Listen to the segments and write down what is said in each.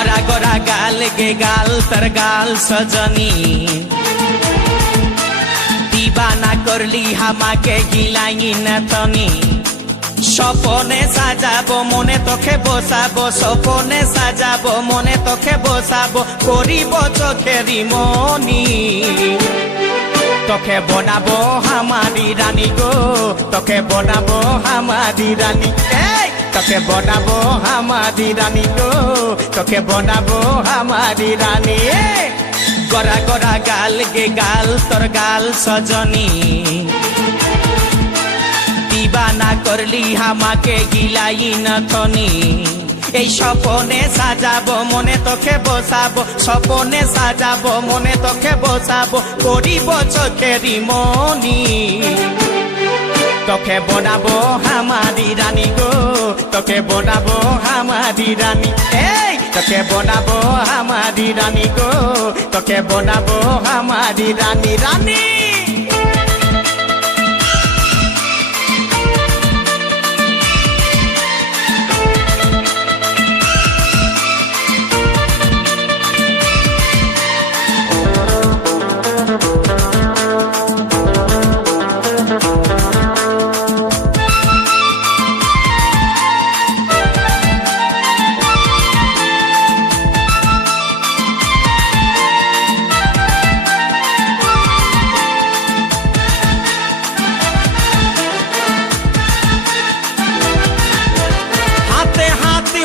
गोरा गोरा गाल गे गाल तर गाल सजनी दीवाना करली हामाके गिलाई न तनी सपने साजाबो मने तोखे बसाबो सपने साजाबो मने तोखे बसाबो करिब चोखेरी मनी तोखे बनाबो हमारी रानी गो तोखे बनाबो हमारी रानी तोखे बनाबो हमारी रानी गो तोखे बनाबो हमारी रानी गोरा गोरा गाल गे गाल तोर गाल सजनी दीवाना करली हामाके गिलाई न थनी এই স্বপনে সাজাবো মনে তোকে বসাবো স্বপনে সাজাবো মনে তোকে বসাবো করিব চোখেরি মনি তোকে বনাবো হামারি রানী গো তোকে বনাবো হামারি রানী এই তোকে বনাবো হামারি রানী গো তোকে বনাবো হামারি রানী রানী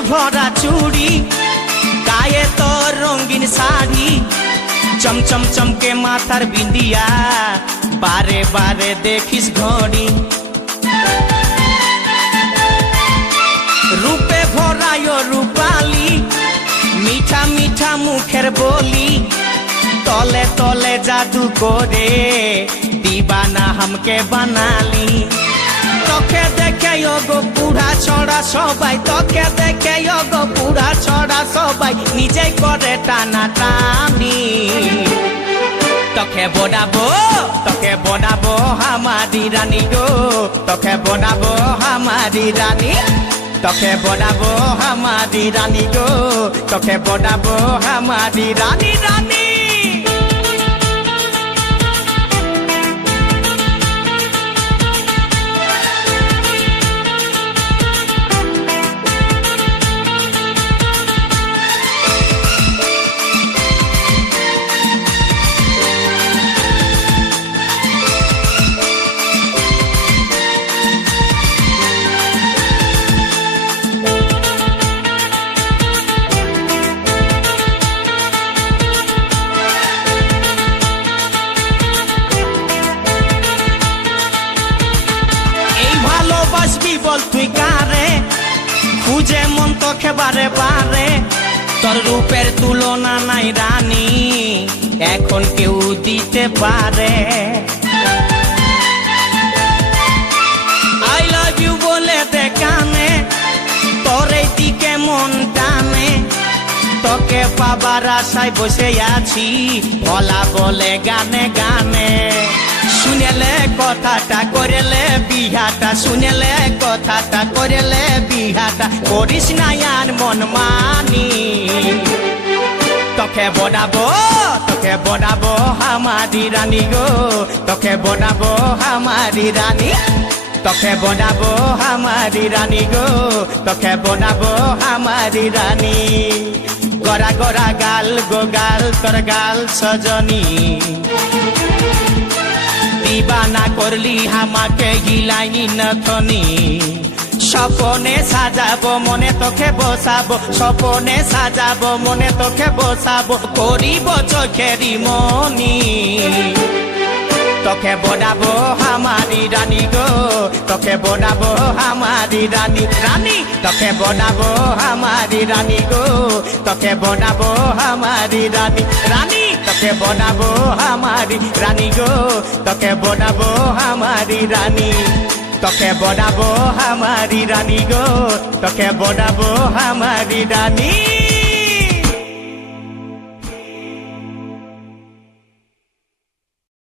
भरा चूड़ी गाये तो रंगीन साड़ी चमचम चमके माथार बिंदिया बारे बारे देखिस घड़ी रूपे भरायो रूपाली मीठा मीठा मुखेर बोली तले तले जादू करे दीवाना हमके बनाली তোকে দেখে গো পুরা ছড়া সবাই তোকে দেখে গো পুরা ছড়া সবাই নিজে করে টানা টানি তোকে বনাবো হামারি রানী গো তোকে বনাবো হামারি রানী তোকে বনাবো হামারি রানী গো তোকে বনাবো হামারি রানী রানী বল তুই কারে খুঁজে মন তোকে বারে বারে তোর রূপের তুলনা নাই রানী এখন কেউ দিতে পারে আই লাভ ইউ বলে দে কানে তোর এই দিকে মন টানে তোকে পাবার আশায় বসে আছি ভোলা বলে গানে গানে শুনেলে কথাটা করেলে বিহাটা শুনেলে কথাটা করেলে বিহাটা করিস না আর মন মানি তোকে বনাবো হামারি রানী গো তোকে বনাবো হামারি রানী তোকে বনাবো হামারি রানী গো তোকে বনাবো হামারি রানী গোরা গোরা গাল গো গাল তোর গাল সজনী दीवाना करली हामाके गिलाई न थनी सपने साजाबो मने तोखे बसाबो सपने साजाबो मने तोखे बसाबो करिब चोखेरी मनी তোকে বনাবো হামারি রানী গো তোকে বনাবো হামারি রানী রানী তোকে বনাবো হামারি রানী গো তোকে বনাবো হামারি রানী রানী তোকে বনাবো হামারি রানী গো তোকে বনাবো হামারি রানী তোকে বনাবো হামারি রানী গো তোকে বনাবো হামারি রানী